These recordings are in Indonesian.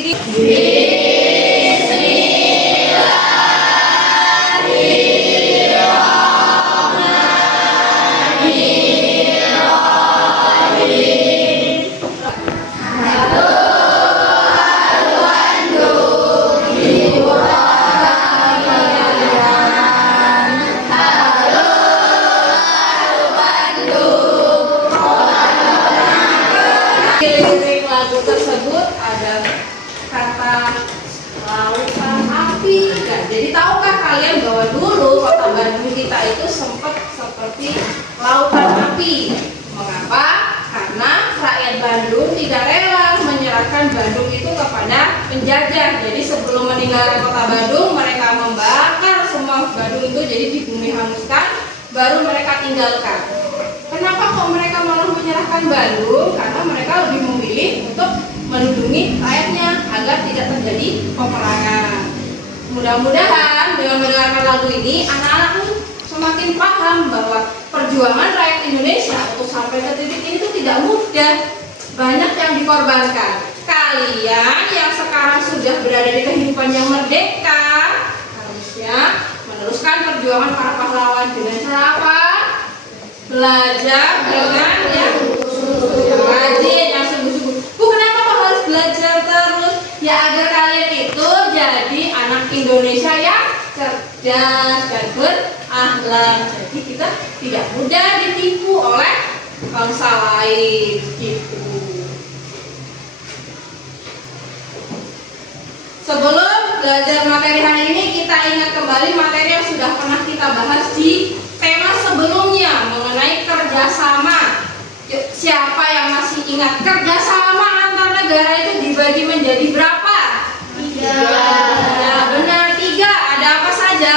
Siti. Lirik lagu tersebut ada kata lautan api. Nah, jadi tahukah kalian bahwa dulu kota Bandung kita itu sempat seperti lautan api? Mengapa? Karena rakyat Bandung tidak rela menyerahkan Bandung itu kepada penjajah. Jadi sebelum meninggalkan kota Bandung, mereka membakar semua Bandung itu, jadi di bumi hanguskan, baru mereka tinggalkan. Kenapa kok mereka malah menyerahkan Bandung? Karena mereka lebih memilih untuk melindungi rakyatnya agar tidak terjadi peperangan. Mudah-mudahan dengan mendengarkan lagu ini, anak-anak semakin paham bahwa perjuangan rakyat Indonesia untuk sampai ke titik ini itu tidak mudah. Banyak yang dikorbankan. Kalian yang sekarang sudah berada di kehidupan yang merdeka, harusnya meneruskan perjuangan para pahlawan dengan cara apa? Belajar dengan yang rajin, yang sungguh-sungguh. Bu, kenapa kok harus belajar terus? Ya agar kalian itu jadi anak Indonesia yang cerdas dan berakhlak. Jadi kita tidak mudah ditipu oleh bangsa lain gitu. Sebelum belajar materi hari ini, kita ingat kembali materi yang sudah pernah kita bahas di tema sebelumnya mengenai kerjasama. Siapa yang masih ingat kerjasama antar negara itu dibagi menjadi berapa? 3. Ya benar, 3. Ada apa saja?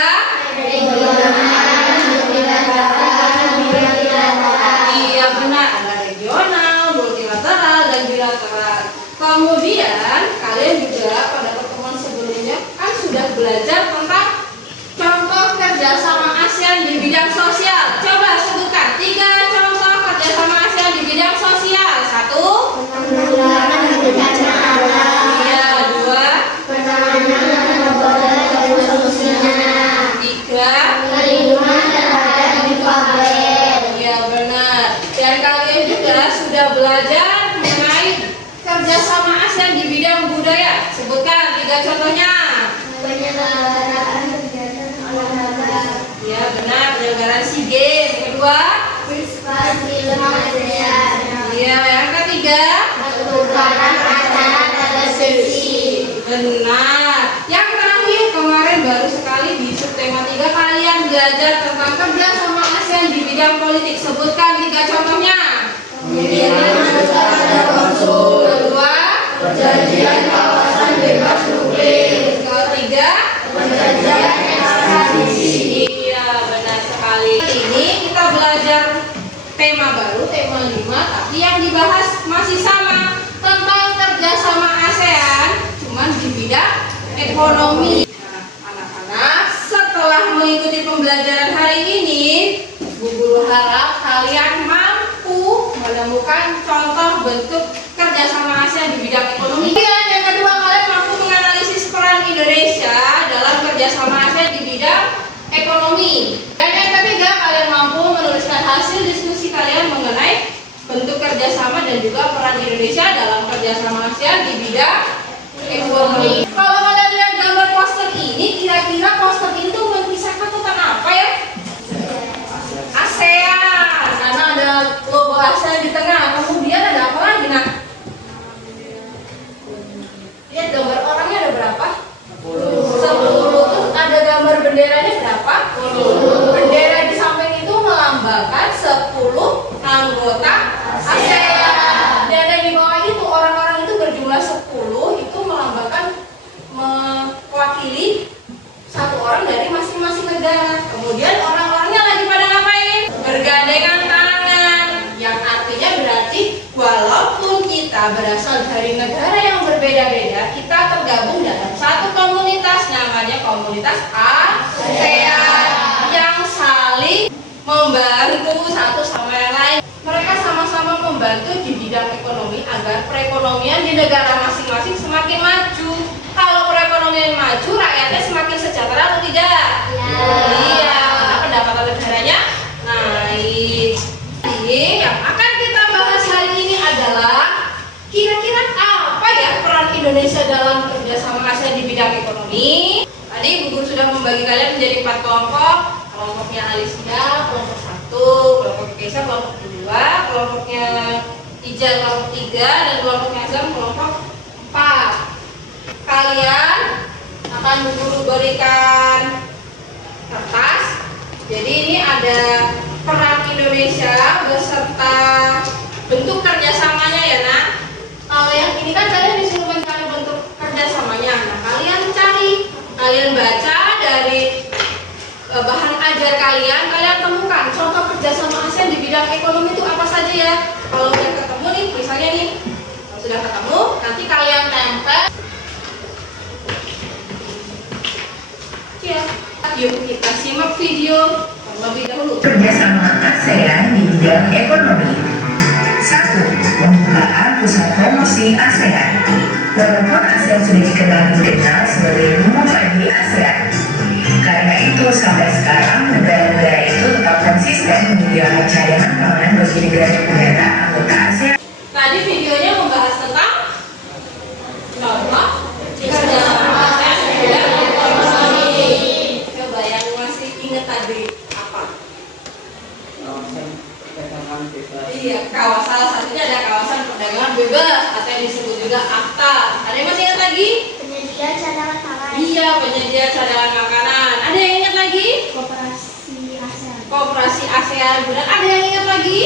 Iya benar, ada regional, multilateral, dan bilateral. Kemudian kalian juga pada pertemuan sebelumnya kan sudah belajar tentang contoh kerjasama ASEAN di bidang sosial. Coba sebutkan 3 contoh kerjasama ASEAN di bidang sosial. 1. Penanggulangan bencana alam. Iya. 2. Penanganan global sosial. 3. Perlindungan terhadap difabel. Iya benar. Dan kalian juga sudah belajar mengenai kerjasama ASEAN di bidang budaya. Sebutkan 3 contohnya. Penyelenggaraan kegiatan olahraga. Iya benar, penyelenggaraan SEA Games. Kedua. Festival film ASEAN. Iya, yang ketiga. Pertukaran acara televisi. Benar. Yang terakhir, kemarin baru sekali di subtema 3 kalian belajar tentang kerjasama ASEAN di bidang politik. Sebutkan 3 contohnya. Pemilihan antara konsul. Kedua. Perjanjian kawasan bebas nuklir. Ketiga. Perjanjian ekstradisi. Iya, benar sekali. Ini kita belajar tema baru, tema 5, tapi yang dibahas masih sama tentang kerjasama ASEAN, cuman di bidang ekonomi. Nah, anak-anak, setelah mengikuti pembelajaran hari ini, Bu Guru harap kalian mampu menemukan contoh bentuk kerjasama ASEAN di bidang ekonomi. Dan yang kedua, kalian mampu menganalisis peran Indonesia dalam kerjasama ASEAN di bidang ekonomi. Dan yang ketiga, kalian mampu menuliskan hasil diskusi kalian mengenai bentuk kerjasama dan juga peran Indonesia dalam kerjasama ASEAN di bidang ekonomi. Kalau kalian lihat gambar poster ini, kira-kira poster ini tuh mengisahkan tentang apa ya? ASEAN, karena ada logo ASEAN di tengah. Kemudian ada apa lagi, nak? Lihat gambar orangnya ada berapa? 10. Terus ada gambar benderanya berapa? 10. Bendera di samping itu melambangkan 10 anggota ASEAN. Dan yang di bawah itu orang-orang itu berjumlah 10, itu melambangkan mewakili satu orang dari masing-masing negara. Kemudian orang-orangnya lagi pada ngapain? Bergandengan tangan, yang artinya berarti walaupun kita berasal dari negara yang berbeda-beda, kita tergabung dalam satu komunitas, namanya komunitas ASEAN, yang saling membantu satu sama yang lain. Mereka sama-sama membantu di bidang ekonomi agar agar perekonomian di negara masing-masing semakin maju. Kalau perekonomian maju, rakyatnya semakin sejahtera atau tidak? Iya, pendapatan negaranya naik. Jadi yang akan kita bahas hari ini adalah kira-kira apa ya peran Indonesia dalam kerjasama ASEAN di bidang ekonomi. Tadi Bu Guru sudah membagi kalian menjadi 4 kelompok. Kelompoknya Alicia, kelompok 1, kelompok Keisha, kelompok 2, kelompoknya Ijal, kelompok 3, dan kelompoknya Azam, kelompok 4. Kalian akan Bu Guru berikan kertas. Jadi ini ada peran Indonesia beserta bentuk kerjasamanya ya nak. Kalau yang ini kan kalian disuruh mencari bentuk kerjasamanya. Nah kalian cari, kalian baca dari bahan ajar kalian, kalian temukan contoh kerjasama ASEAN di bidang ekonomi itu apa saja ya. Kalau udah ketemu nih, misalnya nih, kalau sudah ketemu, nanti kalian tempel. Ya, yuk kita simak video terlebih dahulu. Kerjasama ASEAN di bidang ekonomi. 1. Pembukaan pusat promosi ASEAN. Walaupun ASEAN sudah dikenal sebagai rumah bagi ASEAN, karena itu sampai sekarang negara-negara itu tetap konsisten menyediakan cadangan pangan bagi negara-negara anggota ASEAN. Tadi videonya membahas tentang contoh kerjasama ASEAN di bidang ekonomi. Coba yang masih ingat tadi apa? Iya, salah satunya ada kawasan perdagangan bebas atau yang disebut juga AFTA. Ada yang masih ingat lagi? Penyedia cadangan pangan. Iya, penyedia cadangan makanan. Ada yang ingat lagi? Koperasi ASEAN. Koperasi ASEAN. Benar. Ada yang ingat lagi?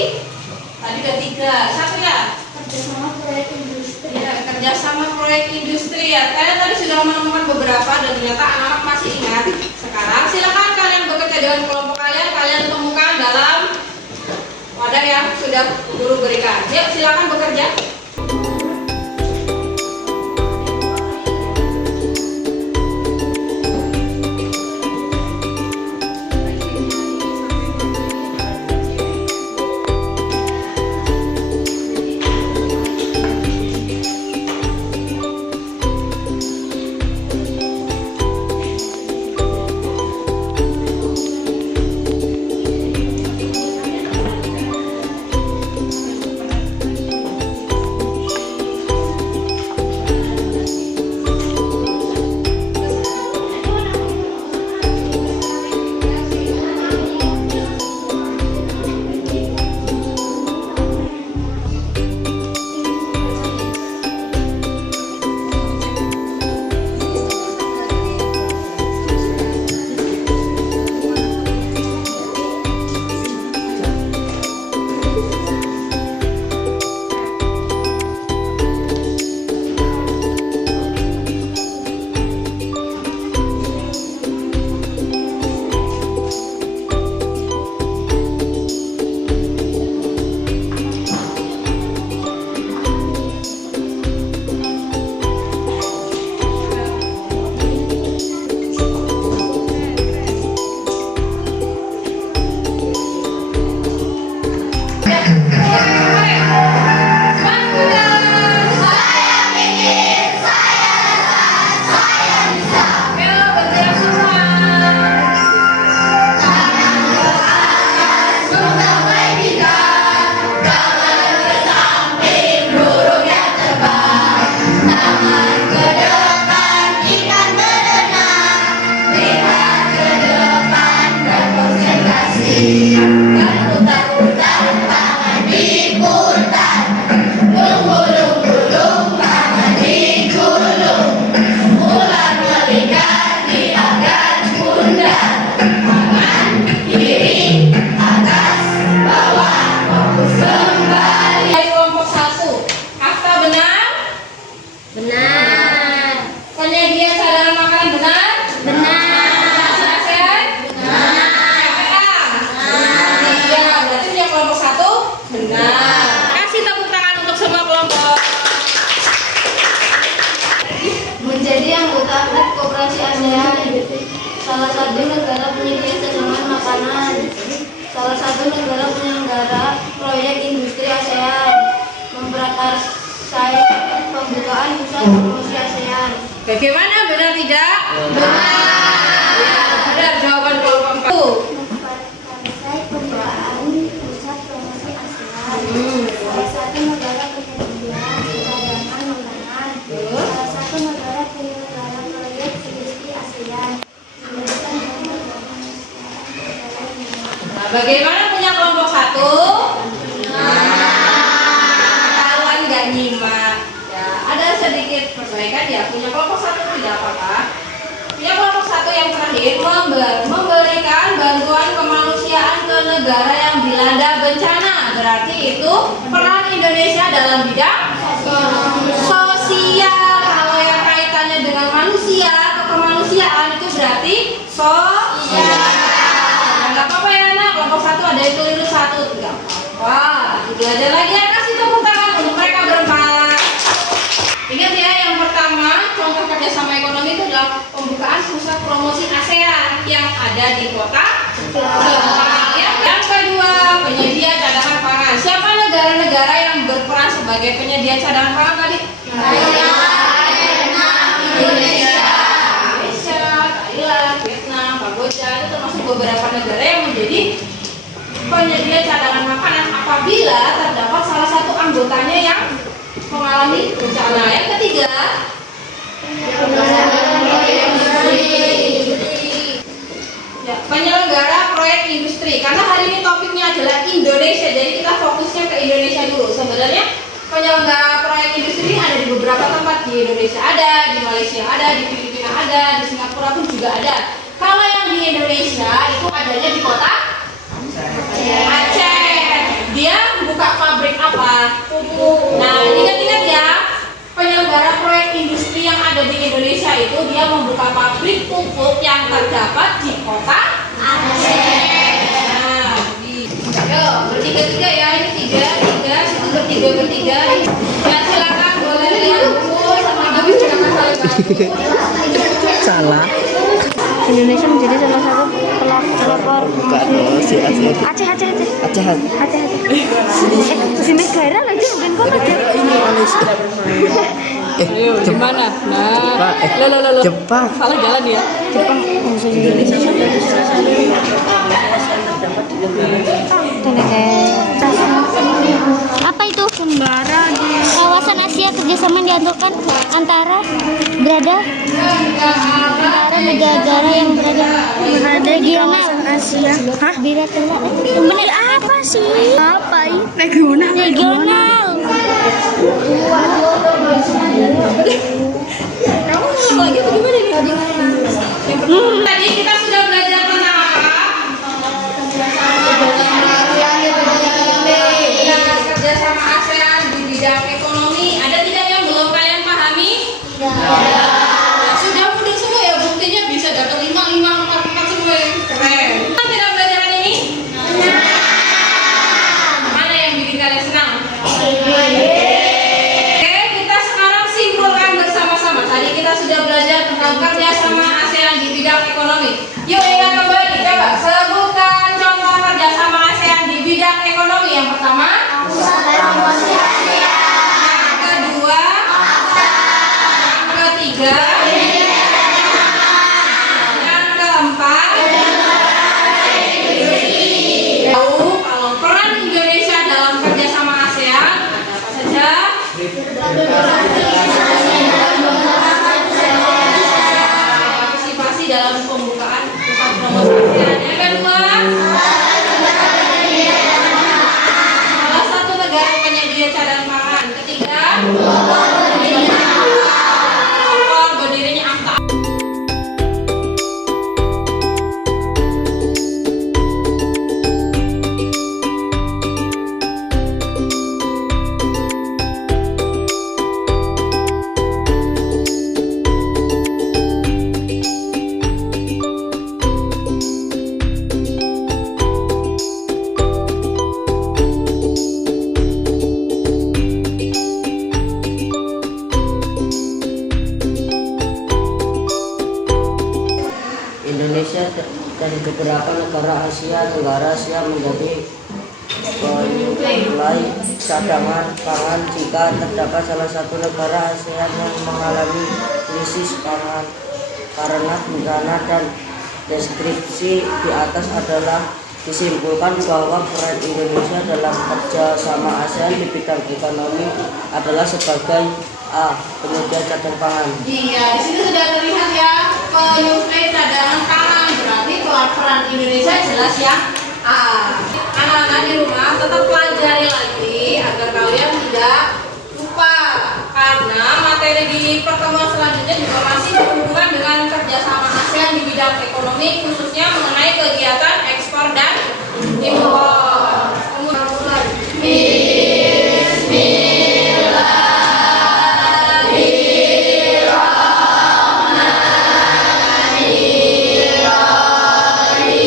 Tadi udah 3. Satu ya? Kerjasama proyek industri. Ya, kerjasama proyek industri ya. Kalian tadi sudah menemukan beberapa dan ternyata anak-anak masih ingat. Sekarang silakan kalian bekerja dengan kelompok kalian. Kalian temukan dalam wadah yang sudah guru berikan. Yuk, silakan bekerja. salah satu negara penyedia cadangan makanan, salah satu negara penyelenggara proyek industri ASEAN, Saya pembukaan pusat promosi ASEAN. Bagaimana, benar tidak? Ya, benar jawaban kelompok 4. Saya pembukaan pusat promosi ASEAN. Salah satu negara penyedia cadangan undangan. Salah satu negara penyelenggara proyek industri ASEAN. Nah, bagaimana punya kelompok 1? Ketahuan nggak nyimak. Ya, ada sedikit perbaikan ya. Punya kelompok 1 tidak apa-apa. Punya kelompok 1 yang terakhir memberikan bantuan kemanusiaan ke negara yang dilanda bencana. Berarti itu peran Indonesia dalam bidang sosial. Kalau yang kaitannya dengan manusia atau kemanusiaan itu berarti sosial. Nggak apa-apa ya anak, kelompok 1 ada yang keliru 1, nggak apa-apa. Belajar lagi ya, kasih tepuk tangan untuk mereka berempat. Ingat ya, yang pertama contoh kerjasama ekonomi itu adalah pembukaan pusat promosi ASEAN yang ada di kota Jepang. Yang kedua, penyedia cadangan pangan. Siapa negara-negara yang berperan sebagai penyedia cadangan pangan tadi? Indonesia, Thailand, Vietnam, Kamboja, itu termasuk beberapa negara yang menjadi penyedia cadangan makanan apabila terdapat salah satu anggotanya yang mengalami bencana. Yang ketiga, ya, penyelenggara proyek industri. Karena hari ini topiknya adalah Indonesia, jadi kita fokusnya ke Indonesia dulu. Sebenarnya penyelenggara proyek industri ada di beberapa tempat di Indonesia, ada di Malaysia, ada di Filipina, ada di Singapura pun juga ada. Kalau yang di Indonesia itu adanya di kota Aceh. Dia buka pabrik apa? Pupuk. Nah, ingat-ingat ya, penyelenggara proyek industri yang ada di Indonesia itu dia membuka pabrik pupuk yang terdapat di kota Aceh. Nah, ayo bertiga-tiga ya, ini tiga, situ bertiga. Ya silakan boleh lihat buku sama kami silakan saling bantu. Salah. Indonesia menjadi salah satu pelopor Si Aceh. Aceh. Si negara lah itu bukan kota. Jepang. Nah, Jepang. salah jalan ya. Jepang. Apa itu? Sembara di kawasan Asia kerjasama diaturkan antara negara yang berada regional Asia. Hah? Bilateral. Benar apa sih? Apa ini? Regional. Tadi kita sudah belajar tentang apa? Kerjasama ASEAN di bidang ekonomi. Ada tidak yang belum kalian pahami? Ya, sudah mudah semua ya, buktinya bisa dapat 5, 4 semua yang keren. Tidak pelajaran ini? Mana yang bikin kalian senang? Oke, kita sekarang simpulkan bersama-sama. Tadi kita sudah belajar tentang kerjasama ASEAN di bidang ekonomi. Yuk ingat kembali, coba sebutkan contoh kerjasama ASEAN di bidang ekonomi. Yang pertama, yang kedua, yang ketiga, yang keempat. Tahu kalau peran Indonesia dalam kerjasama ASEAN ada apa saja? Partisipasi dalam pembukaan pusat promosi ASEAN. Yang kedua, salah satu negara penyedia cadangan pangan. Ketiga, berdirinya AFTA. Indonesia dan beberapa negara Asia Tenggara menjadi menilai cadangan pangan jika terdapat salah satu negara ASEAN yang mengalami krisis pangan. Karena bencana dan deskripsi di atas adalah disimpulkan bahwa peran Indonesia dalam kerjasama ASEAN di bidang ekonomi adalah sebagai A. Penyedia cadangan pangan. Iya, di sini sudah terlihat ya penyuplai cadangan pangan. Berarti peran Indonesia jelas ya. A. Anak-anak di rumah tetap pelajari lagi agar kalian tidak lupa, karena materi di pertemuan selanjutnya juga masih berhubungan dengan kerjasama ASEAN di bidang ekonomi, khususnya mengenai kegiatan ekspor dan impor.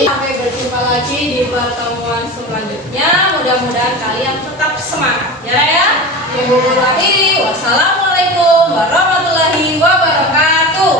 Sampai berjumpa lagi di pertemuan selanjutnya. Mudah-mudahan kalian tetap semangat ya. Wassalamualaikum warahmatullahi wabarakatuh.